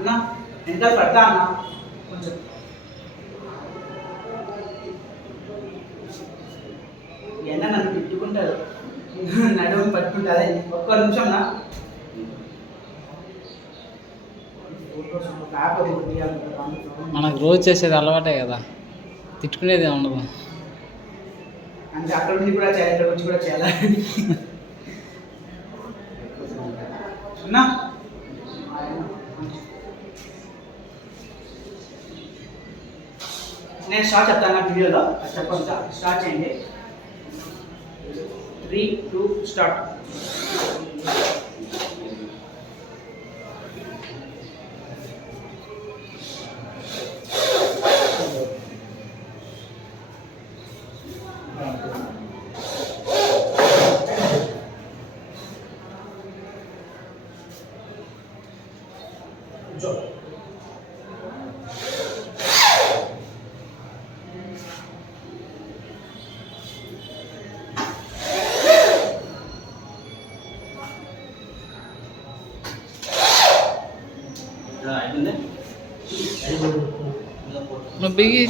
అన్న వెనకాల పడతా అన్న కొంచెం. ఎన్న నన్ను తిట్టుకుంటారు, నడుము పట్టుకుంటుంది. ఒక్క నిమిషం నా మనకు రోజు చేసేది అలవాటే కదా, తిట్టుకునేది ఉండదు. అంటే అక్కడ నుండి కూడా చేయాలి, ఇక్కడ వచ్చి కూడా చేయాలి. అన్నా నేను స్టార్ట్ చెప్తాను నా వీడియోలో, చెప్పండి. స్టార్ట్ చేయండి. 3, 2 స్టార్ట్. నువ్వు బిగి